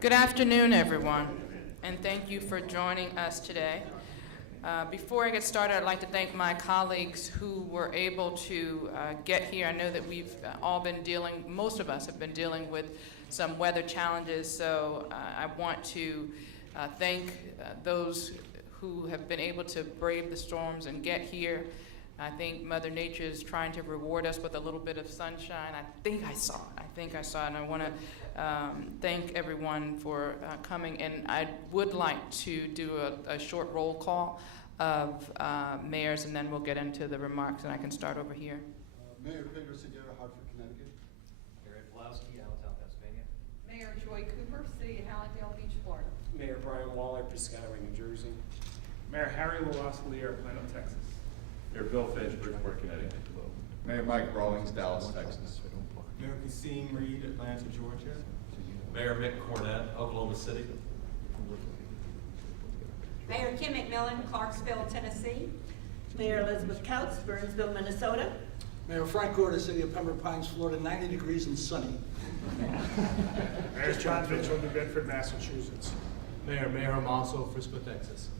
Good afternoon, everyone, and thank you for joining us today. Before I get started, I'd like to thank my colleagues who were able to get here. I know that we've all been dealing, most of us have been dealing with some weather challenges, so I want to thank those who have been able to brave the storms and get here. I think Mother Nature is trying to reward us with a little bit of sunshine. I think I saw it, and I want to thank everyone for coming. And I would like to do a short roll call of mayors, and then we'll get into the remarks, and I can start over here. Mayor Pedro Segarra, Hartford, Connecticut. Mayor Ed Pulowski, Allentown, Pennsylvania. Mayor Joy Cooper, City of Hallandale Beach, Florida. Mayor Brian Waller, Piscataway, New Jersey. Mayor Harry LaWascalier, Plano, Texas. Mayor Bill Finch, Bridgeport, Connecticut. Mayor Mike Rawlings, Dallas, Texas. Mayor Kasim Reed, Atlanta, Georgia. Mayor Mick Cornett, Oklahoma City. Mayor Kim McMillan, Clarksville, Tennessee. Mayor Elizabeth Couts, Burnsville, Minnesota. Mayor Frank Gorda, City of Pembroke Pines, Florida, 90 degrees and sunny. Mayor John Mitchell, New Bedford, Massachusetts. Mayor Amalso, Frisco, Texas.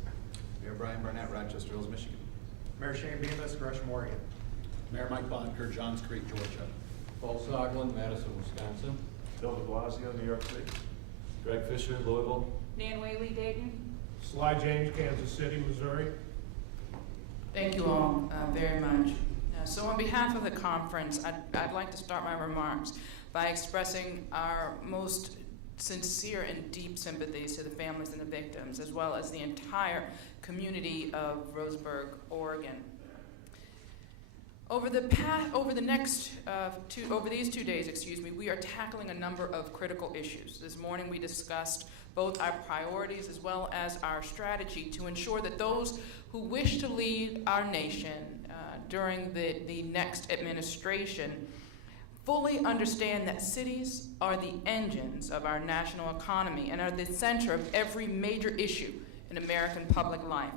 Mayor Brian Burnett, Rochester Hills, Michigan. Mayor Shane Bemis, Gresham, Oregon. Mayor Mike Bodker, Johns Creek, Georgia. Paul Soglin, Madison, Wisconsin. Bill de Blasio, New York City. Greg Fisher, Louisville. Nan Whaley, Dayton. Sly James, Kansas City, Missouri. Thank you all very much. So on behalf of the conference, I'd like to start my remarks by expressing our most sincere and deep sympathies to the families and the victims, as well as the entire community of Roseburg, Oregon. Over these 2 days, we are tackling a number of critical issues. This morning we discussed both our priorities as well as our strategy to ensure that those who wish to lead our nation during the next administration fully understand that cities are the engines of our national economy and are the center of every major issue in American public life.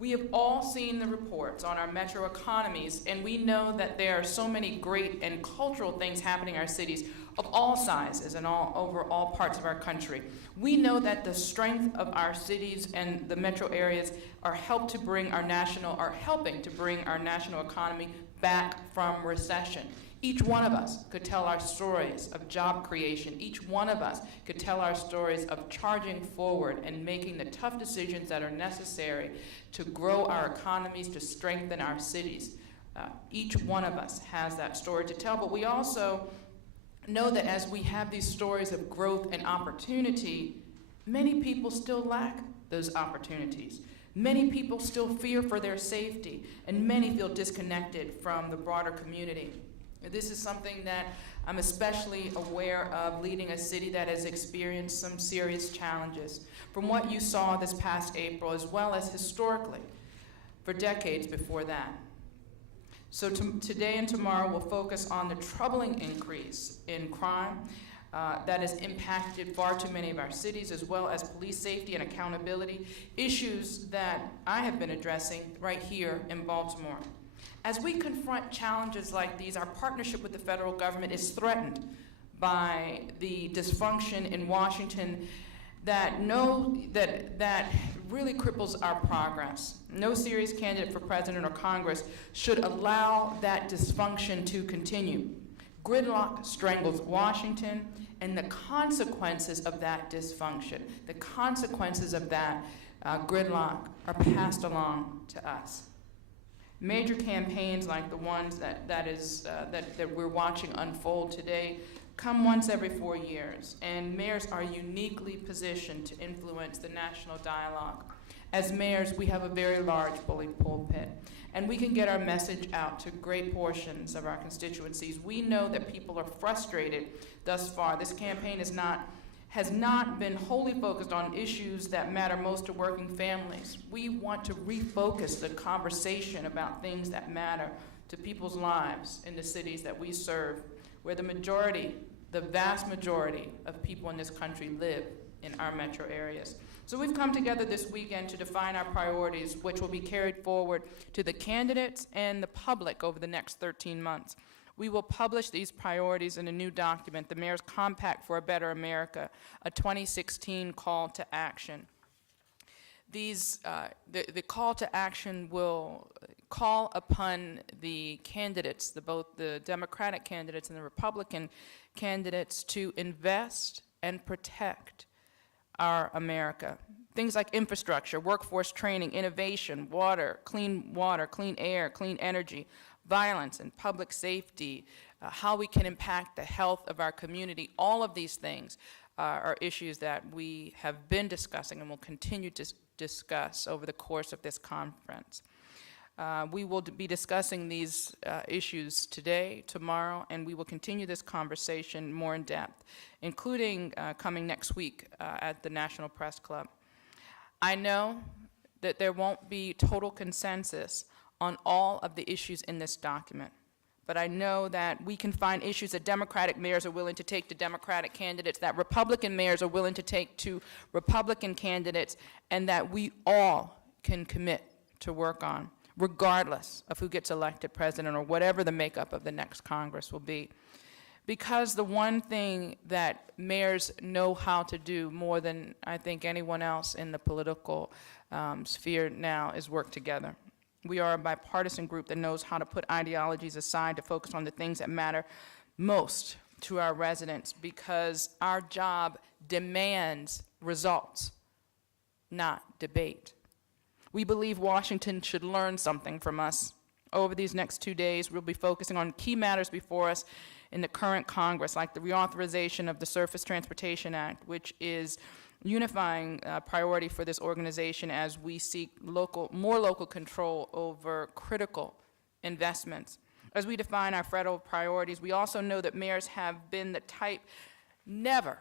We have all seen the reports on our metro economies, and we know that there are so many great and cultural things happening in our cities of all sizes and over all parts of our country. We know that the strength of our cities and the metro areas are helping to bring our national economy back from recession. Each one of us could tell our stories of job creation. Each one of us could tell our stories of charging forward and making the tough decisions that are necessary to grow our economies, to strengthen our cities. Each one of us has that story to tell, but we also know that as we have these stories of growth and opportunity, many people still lack those opportunities. Many people still fear for their safety, and many feel disconnected from the broader community. This is something that I'm especially aware of leading a city that has experienced some serious challenges. From what you saw this past April, as well as historically, for decades before that. So today and tomorrow we'll focus on the troubling increase in crime that has impacted far too many of our cities, as well as police safety and accountability, issues that I have been addressing right here in Baltimore. As we confront challenges like these, our partnership with the federal government is threatened by the dysfunction in Washington that really cripples our progress. No serious candidate for president or Congress should allow that dysfunction to continue. Gridlock strangles Washington, and the consequences of that dysfunction, the consequences of that gridlock are passed along to us. Major campaigns like the ones that we're watching unfold today come once every 4 years, and mayors are uniquely positioned to influence the national dialogue. As mayors, we have a very large bully pulpit, and we can get our message out to great portions of our constituencies. We know that people are frustrated thus far. This campaign has not been wholly focused on issues that matter most to working families. We want to refocus the conversation about things that matter to people's lives in the cities that we serve, where the vast majority of people in this country live in our metro areas. So we've come together this weekend to define our priorities, which will be carried forward to the candidates and the public over the next 13 months. We will publish these priorities in a new document, the Mayor's Compact for a Better America, a 2016 call to action. The call to action will call upon the candidates, both the Democratic candidates and the Republican candidates, to invest and protect our America. Things like infrastructure, workforce training, innovation, water, clean air, clean energy, violence and public safety, how we can impact the health of our community. All of these things are issues that we have been discussing and will continue to discuss over the course of this conference. We will be discussing these issues today, tomorrow, and we will continue this conversation more in depth, including coming next week at the National Press Club. I know that there won't be total consensus on all of the issues in this document, but I know that we can find issues that Democratic mayors are willing to take to Democratic candidates, that Republican mayors are willing to take to Republican candidates, and that we all can commit to work on, regardless of who gets elected president or whatever the makeup of the next Congress will be. Because the one thing that mayors know how to do more than I think anyone else in the political sphere now is work together. We are a bipartisan group that knows how to put ideologies aside to focus on the things that matter most to our residents, because our job demands results, not debate. We believe Washington should learn something from us. Over these next 2 days, we'll be focusing on key matters before us in the current Congress, like the reauthorization of the Surface Transportation Act, which is unifying priority for this organization as we seek more local control over critical investments. As we define our federal priorities, we also know that mayors have been the type never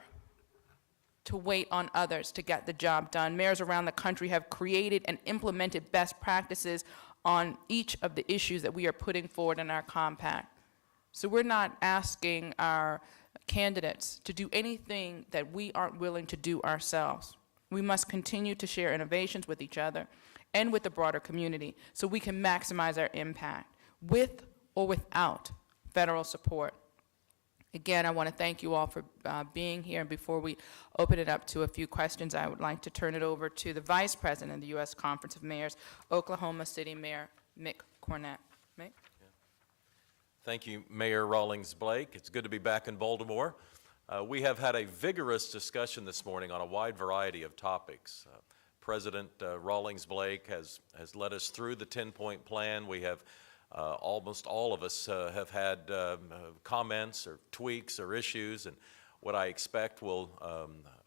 to wait on others to get the job done. Mayors around the country have created and implemented best practices on each of the issues that we are putting forward in our compact. So we're not asking our candidates to do anything that we aren't willing to do ourselves. We must continue to share innovations with each other and with the broader community so we can maximize our impact with or without federal support. Again, I want to thank you all for being here. And before we open it up to a few questions, I would like to turn it over to the Vice President of the U.S. Conference of Mayors, Oklahoma City Mayor Mick Cornett. Mick? Thank you, Mayor Rawlings Blake. It's good to be back in Baltimore. We have had a vigorous discussion this morning on a wide variety of topics. President Rawlings Blake has led us through the 10-point plan. We have almost all of us have had comments or tweaks or issues, and what I expect will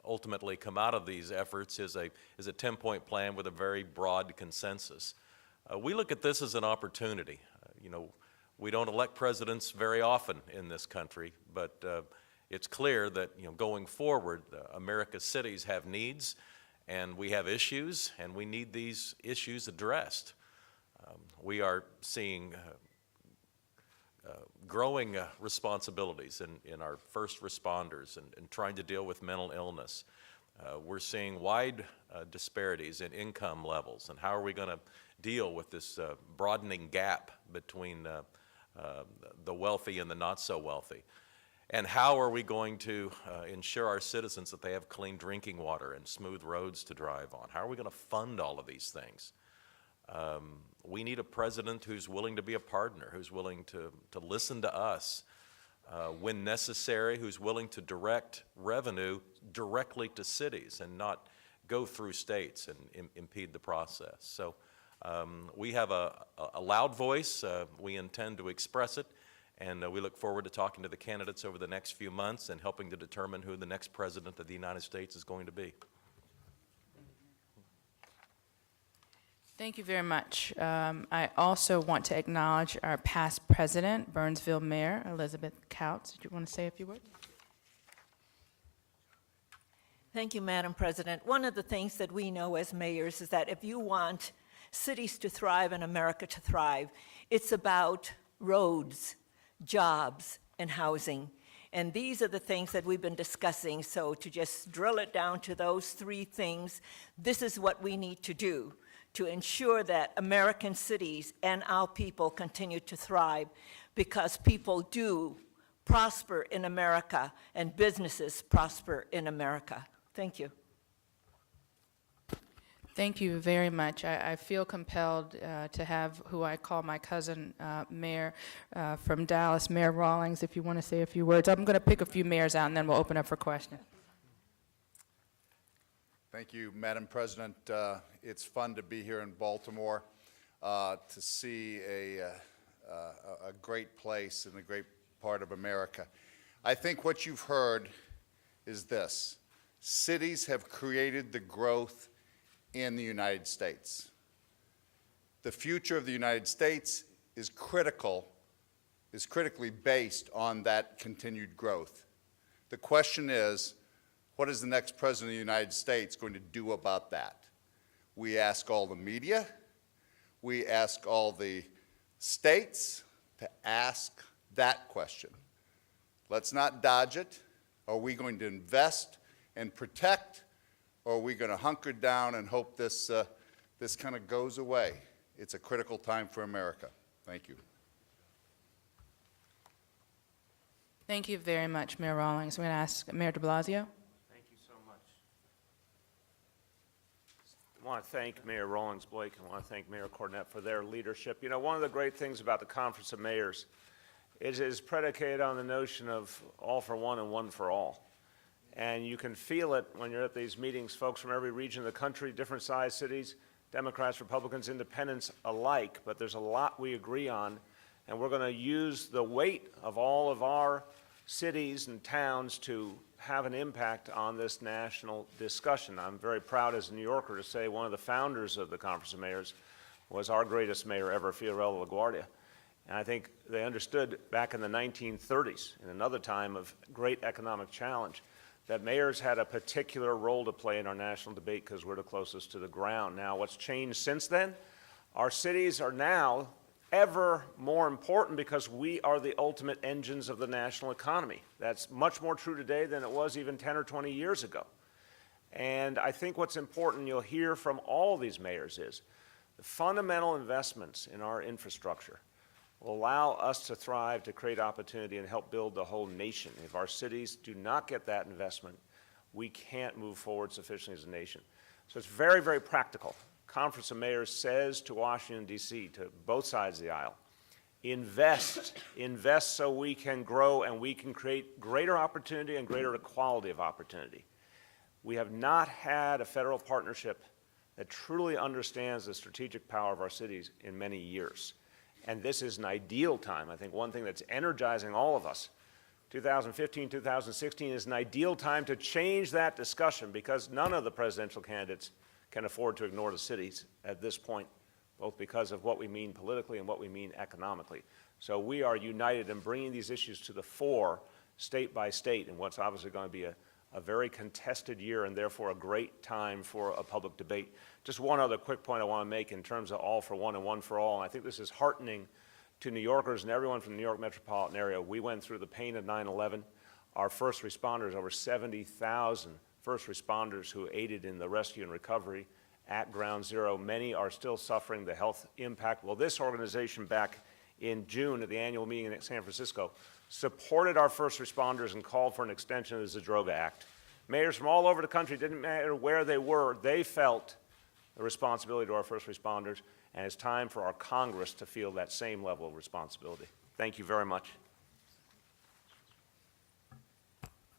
ultimately come out of these efforts is a 10-point plan with a very broad consensus. We look at this as an opportunity. We don't elect presidents very often in this country, but it's clear that going forward, America's cities have needs, and we have issues, and we need these issues addressed. We are seeing growing responsibilities in our first responders and trying to deal with mental illness. We're seeing wide disparities in income levels, and how are we going to deal with this broadening gap between the wealthy and the not so wealthy? And how are we going to ensure our citizens that they have clean drinking water and smooth roads to drive on? How are we going to fund all of these things? We need a president who's willing to be a partner, who's willing to listen to us when necessary, who's willing to direct revenue directly to cities and not go through states and impede the process. So we have a loud voice. We intend to express it, and we look forward to talking to the candidates over the next few months and helping to determine who the next president of the United States is going to be. Thank you very much. I also want to acknowledge our past president, Burnsville Mayor Elizabeth Kautz. Did you want to say a few words? Thank you, Madam President. One of the things that we know as mayors is that if you want cities to thrive and America to thrive, it's about roads, jobs, and housing. And these are the things that we've been discussing. So to just drill it down to those three things, this is what we need to do to ensure that American cities and our people continue to thrive, because people do prosper in America and businesses prosper in America. Thank you. Thank you very much. I feel compelled to have who I call my cousin mayor from Dallas, Mayor Rawlings, if you want to say a few words. I'm going to pick a few mayors out, and then we'll open up for questions. Thank you, Madam President. It's fun to be here in Baltimore to see a great place and a great part of America. I think what you've heard is this: cities have created the growth in the United States. The future of the United States is critically based on that continued growth. The question is, what is the next President of the United States going to do about that? We ask all the media, we ask all the states to ask that question. Let's not dodge it. Are we going to invest and protect, or are we going to hunker down and hope this kind of goes away? It's a critical time for America. Thank you. Thank you very much, Mayor Rawlings. I'm going to ask Mayor de Blasio. Thank you so much. I want to thank Mayor Rawlings Blake and I want to thank Mayor Cornett for their leadership. You know, one of the great things about the Conference of Mayors is predicated on the notion of all for one and one for all. And you can feel it when you're at these meetings, folks from every region of the country, different sized cities, Democrats, Republicans, independents alike, but there's a lot we agree on, and we're going to use the weight of all of our cities and towns to have an impact on this national discussion. I'm very proud as a New Yorker to say one of the founders of the Conference of Mayors was our greatest mayor ever, Fiorello LaGuardia. And I think they understood back in the 1930s, in another time of great economic challenge, that mayors had a particular role to play in our national debate because we're the closest to the ground. Now, what's changed since then? Our cities are now ever more important because we are the ultimate engines of the national economy. That's much more true today than it was even 10 or 20 years ago. And I think what's important, you'll hear from all these mayors, is the fundamental investments in our infrastructure will allow us to thrive, to create opportunity, and help build the whole nation. If our cities do not get that investment, we can't move forward sufficiently as a nation. So it's very, very practical. Conference of Mayors says to Washington, D.C., to both sides of the aisle, invest so we can grow and we can create greater opportunity and greater equality of opportunity. We have not had a federal partnership that truly understands the strategic power of our cities in many years. And this is an ideal time. I think one thing that's energizing all of us, 2015, 2016 is an ideal time to change that discussion because none of the presidential candidates can afford to ignore the cities at this point, both because of what we mean politically and what we mean economically. So we are united in bringing these issues to the fore, state by state, in what's obviously going to be a very contested year and therefore a great time for a public debate. Just one other quick point I want to make in terms of all for one and one for all, and I think this is heartening to New Yorkers and everyone from the New York metropolitan area. We went through the pain of 9/11. Our first responders, over 70,000 first responders who aided in the rescue and recovery at Ground Zero. Many are still suffering the health impact. Well, this organization back in June at the annual meeting in San Francisco supported our first responders and called for an extension of the Zadroga Act. Mayors from all over the country, didn't matter where they were, they felt the responsibility to our first responders, and it's time for our Congress to feel that same level of responsibility. Thank you very much.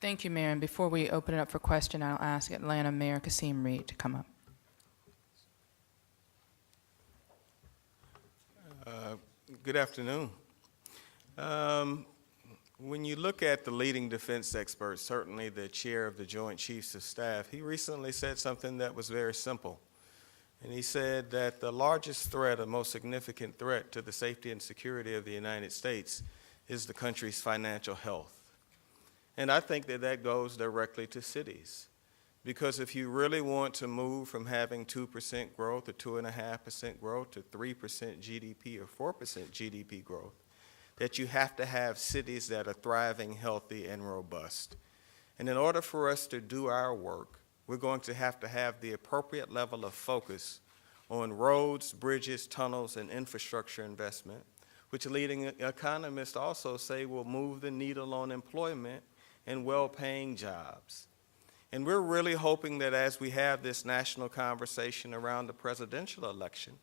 Thank you, Mayor. And before we open it up for question, I'll ask Atlanta Mayor Kasim Reed to come up. Good afternoon. When you look at the leading defense experts, certainly the chair of the Joint Chiefs of Staff, he recently said something that was very simple. And he said that the largest threat, the most significant threat to the safety and security of the United States is the country's financial health. And I think that that goes directly to cities. Because if you really want to move from having 2% growth or 2.5% growth to 3% GDP or 4% GDP growth, that you have to have cities that are thriving, healthy, and robust. And in order for us to do our work, we're going to have the appropriate level of focus on roads, bridges, tunnels, and infrastructure investment, which leading economists also say will move the needle on employment and well-paying jobs. And we're really hoping that as we have this national conversation around the presidential election,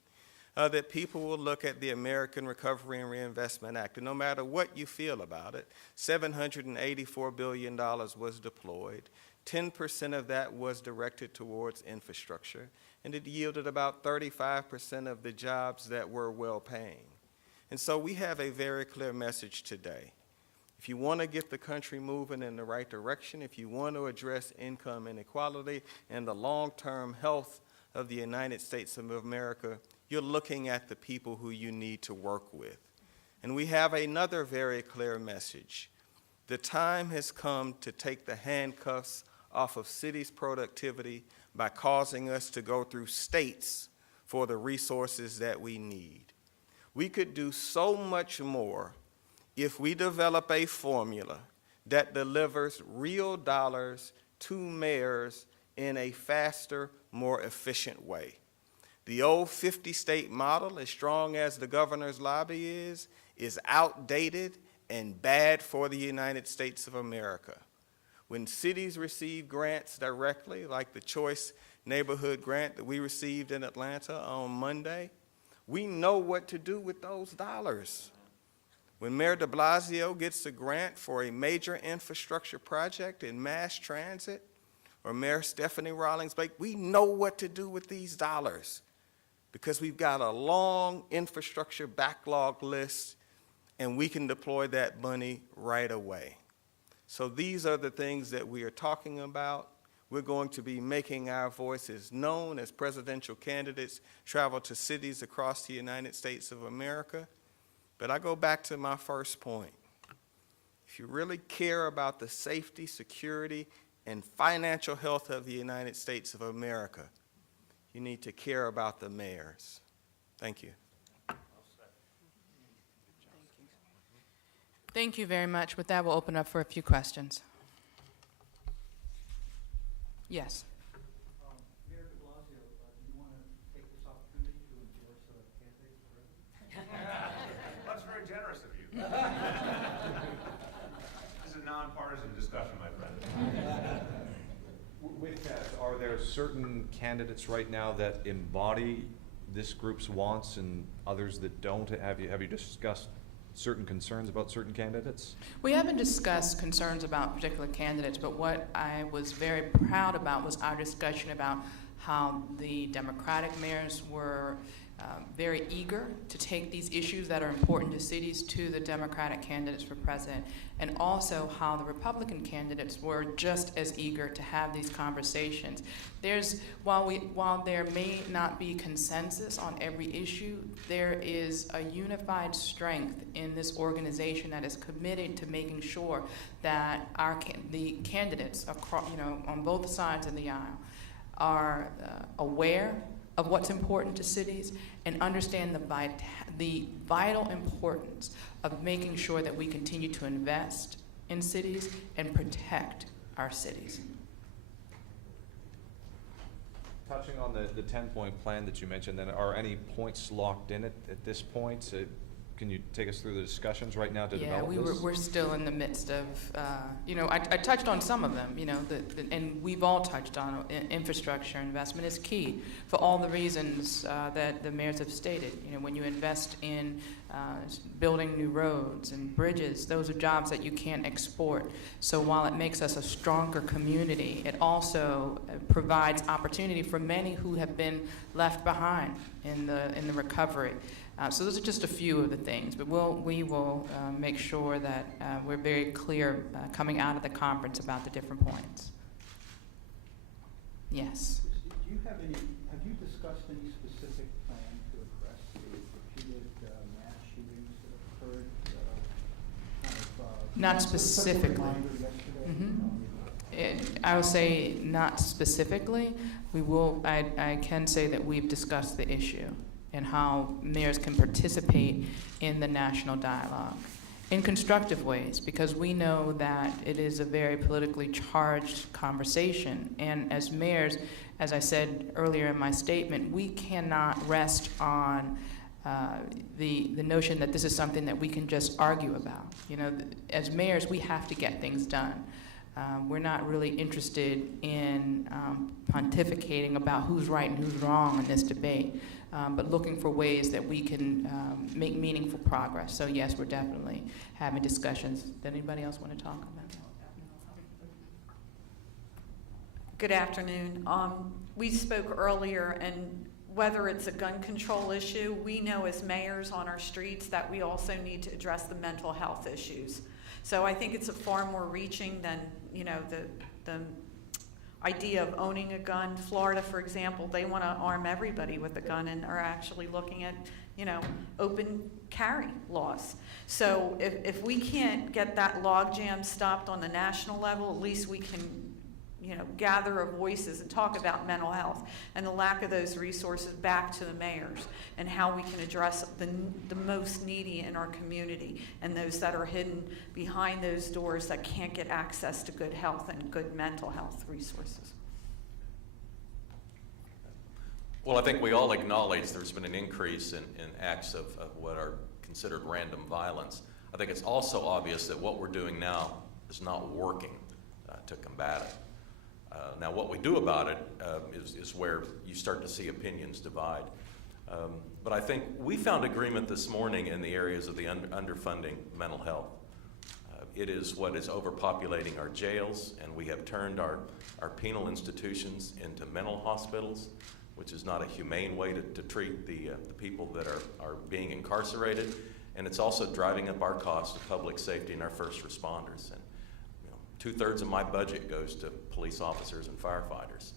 that people will look at the American Recovery and Reinvestment Act. And no matter what you feel about it, $784 billion was deployed. 10% of that was directed towards infrastructure, and it yielded about 35% of the jobs that were well-paying. And so we have a very clear message today. If you want to get the country moving in the right direction, if you want to address income inequality and the long-term health of the United States of America, you're looking at the people who you need to work with. And we have another very clear message. The time has come to take the handcuffs off of cities' productivity by causing us to go through states for the resources that we need. We could do so much more if we develop a formula that delivers real dollars to mayors in a faster, more efficient way. The old 50-state model, as strong as the governor's lobby is outdated and bad for the United States of America. When cities receive grants directly, like the Choice Neighborhood Grant that we received in Atlanta on Monday, we know what to do with those dollars. When Mayor de Blasio gets a grant for a major infrastructure project in mass transit, or Mayor Stephanie Rawlings Blake, we know what to do with these dollars because we've got a long infrastructure backlog list and we can deploy that money right away. So these are the things that we are talking about. We're going to be making our voices known as presidential candidates travel to cities across the United States of America. But I go back to my first point. If you really care about the safety, security, and financial health of the United States of America, you need to care about the mayors. Thank you. Thank you very much. With that, we'll open up for a few questions. Yes. Mayor de Blasio, do you want to take this opportunity to endorse a candidate for president? That's very generous of you. This is a nonpartisan discussion, my friend. With that, are there certain candidates right now that embody this group's wants and others that don't? Have you discussed certain concerns about certain candidates? We haven't discussed concerns about particular candidates, but what I was very proud about was our discussion about how the Democratic mayors were very eager to take these issues that are important to cities to the Democratic candidates for president, and also how the Republican candidates were just as eager to have these conversations. While there may not be consensus on every issue, there is a unified strength in this organization that is committed to making sure that the candidates across, on both sides of the aisle are aware of what's important to cities and understand the vital importance of making sure that we continue to invest in cities and protect our cities. Touching on the 10-point plan that you mentioned, then are any points locked in at this point? Can you take us through the discussions right now to develop this? Yeah, we're still in the midst of, I touched on some of them, and we've all touched on infrastructure investment is key for all the reasons that the mayors have stated. When you invest in building new roads and bridges, those are jobs that you can't export. So while it makes us a stronger community, it also provides opportunity for many who have been left behind in the recovery. So those are just a few of the things, but we will make sure that we're very clear coming out of the conference about the different points. Yes. Have you discussed any specific plan to address the repeated mass shootings that occurred? Not specifically. I would say not specifically. I can say that we've discussed the issue and how mayors can participate in the national dialogue. in constructive ways, because we know that it is a very politically charged conversation. And as mayors, as I said earlier in my statement, we cannot rest on the notion that this is something that we can just argue about. You know, as mayors, we have to get things done. We're not really interested in pontificating about who's right and who's wrong in this debate, but looking for ways that we can make meaningful progress. So yes, we're definitely having discussions. Does anybody else want to talk about that? Good afternoon. We spoke earlier, and whether it's a gun control issue, we know as mayors on our streets that we also need to address the mental health issues. So I think it's a far more reaching than, you know, the idea of owning a gun. Florida, for example, they want to arm everybody with a gun and are actually looking at, you know, open carry laws. So if we can't get that logjam stopped on the national level, at least we can, you know, gather our voices and talk about mental health and the lack of those resources back to the mayors, and how we can address the most needy in our community and those that are hidden behind those doors that can't get access to good health and good mental health resources. Well, I think we all acknowledge there's been an increase in acts of what are considered random violence. I think it's also obvious that what we're doing now is not working to combat it. Now, what we do about it is where you start to see opinions divide. But I think we found agreement this morning in the areas of the underfunding mental health. It is what is overpopulating our jails, and we have turned our penal institutions into mental hospitals, which is not a humane way to treat the people that are being incarcerated. And it's also driving up our cost of public safety and our first responders. And 2/3 of my budget goes to police officers and firefighters.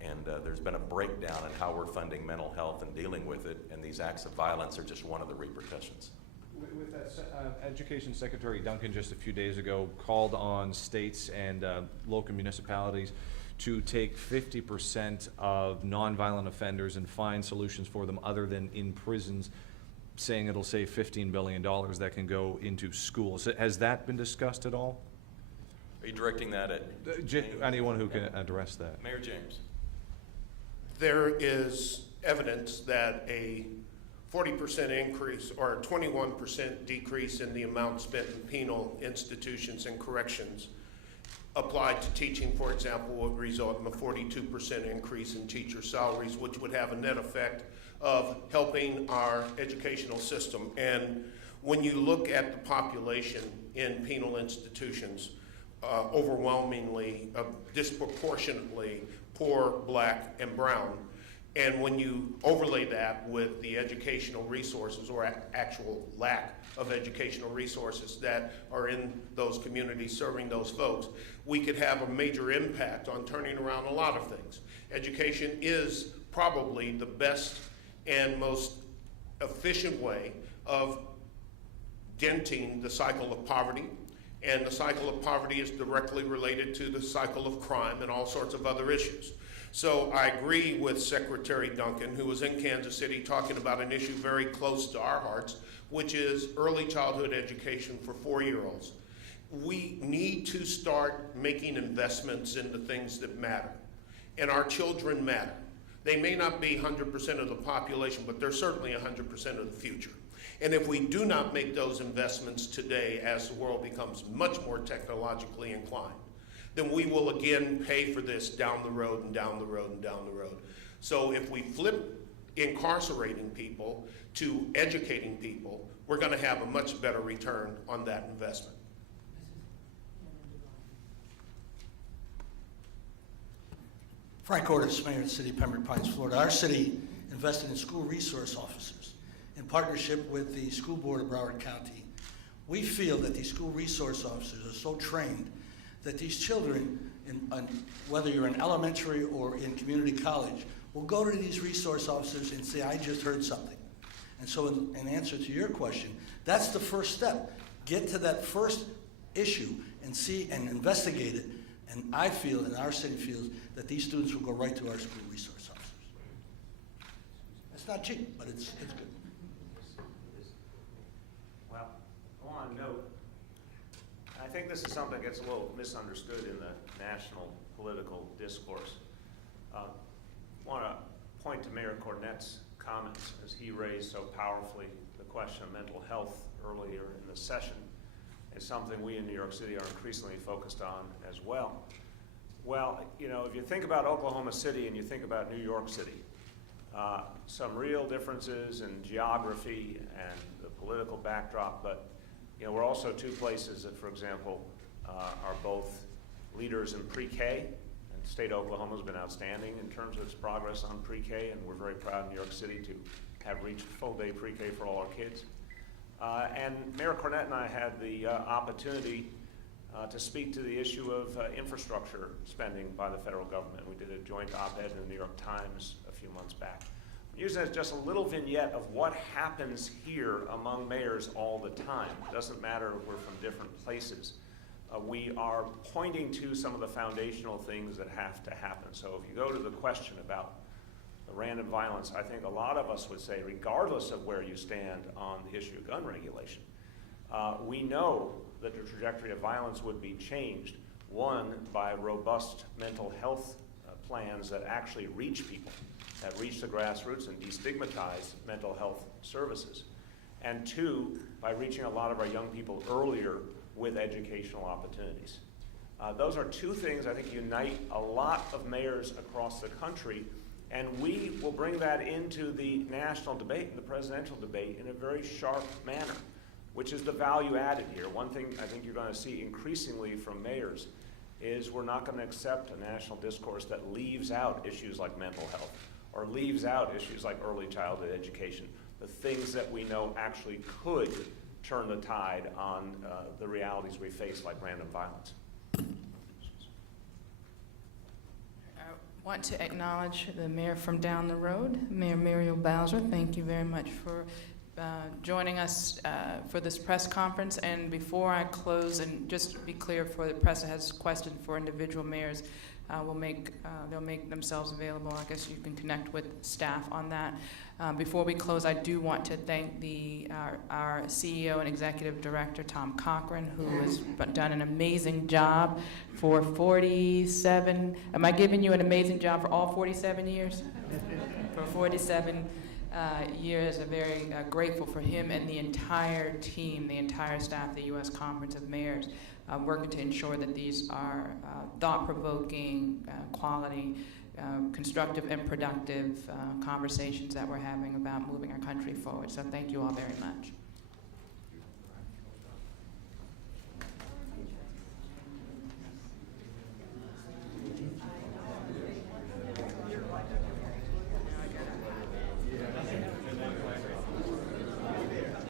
And there's been a breakdown in how we're funding mental health and dealing with it, and these acts of violence are just one of the repercussions. With that, Education Secretary Duncan just a few days ago called on states and local municipalities to take 50% of nonviolent offenders and find solutions for them other than in prisons, saying it'll save $15 billion that can go into schools. Has that been discussed at all? Are you directing that at anyone who can address that? Mayor James? There is evidence that a 40% increase or a 21% decrease in the amount spent in penal institutions and corrections applied to teaching, for example, would result in a 42% increase in teacher salaries, which would have a net effect of helping our educational system. And when you look at the population in penal institutions, overwhelmingly, disproportionately poor, black, and brown. And when you overlay that with the educational resources or actual lack of educational resources that are in those communities serving those folks, we could have a major impact on turning around a lot of things. Education is probably the best and most efficient way of denting the cycle of poverty. And the cycle of poverty is directly related to the cycle of crime and all sorts of other issues. So I agree with Secretary Duncan, who was in Kansas City talking about an issue very close to our hearts, which is early childhood education for 4-year-olds. We need to start making investments in the things that matter. And our children matter. They may not be 100% of the population, but they're certainly 100% of the future. And if we do not make those investments today as the world becomes much more technologically inclined, then we will again pay for this down the road and down the road and down the road. So if we flip incarcerating people to educating people, we're going to have a much better return on that investment. Frank Ortis, Mayor of the City of Pembroke Pines, Florida. Our city invested in school resource officers in partnership with the School Board of Broward County. We feel that these school resource officers are so trained that these children, whether you're in elementary or in community college, will go to these resource officers and say, I just heard something. And so in answer to your question, that's the first step. Get to that first issue and see and investigate it. And I feel, and our city feels, that these students will go right to our school resource officers. It's not cheap, but it's good. Well, I want to note think this is something that gets a little misunderstood in the national political discourse. I want to point to Mayor Cornette's comments as he raised so powerfully the question of mental health earlier in the session. It's something we in New York City are increasingly focused on as well. Well, you know, if you think about Oklahoma City and you think about New York City, some real differences in geography and the political backdrop, but you know, we're also two places that, for example, are both leaders in pre-K, and the state of Oklahoma has been outstanding in terms of its progress on pre-K, and we're very proud in New York City to have reached full-day pre-K for all our kids. And Mayor Cornette and I had the opportunity to speak to the issue of infrastructure spending by the federal government. We did a joint op-ed in the New York Times a few months back. I'm using it as just a little vignette of what happens here among mayors all the time. It doesn't matter if we're from different places. We are pointing to some of the foundational things that have to happen. So if you go to the question about the random violence, I think a lot of us would say, regardless of where you stand on the issue of gun regulation, we know that the trajectory of violence would be changed, one, by robust mental health plans that actually reach people, that reach the grassroots and destigmatize mental health services, and two, by reaching a lot of our young people earlier with educational opportunities. Those are two things I think unite a lot of mayors across the country, and we will bring that into the national debate, the presidential debate, in a very sharp manner, which is the value added here. One thing I think you're going to see increasingly from mayors is we're not going to accept a national discourse that leaves out issues like mental health or leaves out issues like early childhood education, the things that we know actually could turn the tide on the realities we face, like random violence. I want to acknowledge the mayor from down the road, Mayor Muriel Bowser. Thank you very much for joining us for this press conference. And before I close, and just to be clear for the press that has questions for individual mayors, they'll make themselves available. I guess you can connect with staff on that. Before we close, I do want to thank our CEO and Executive Director, Tom Cochran, who has done an amazing job for 47, am I giving you an amazing job for all 47 years? For 47 years. I'm very grateful for him and the entire team, the entire staff, the U.S. Conference of Mayors, working to ensure that these are thought-provoking, quality, constructive and productive conversations that we're having about moving our country forward. So thank you all very much.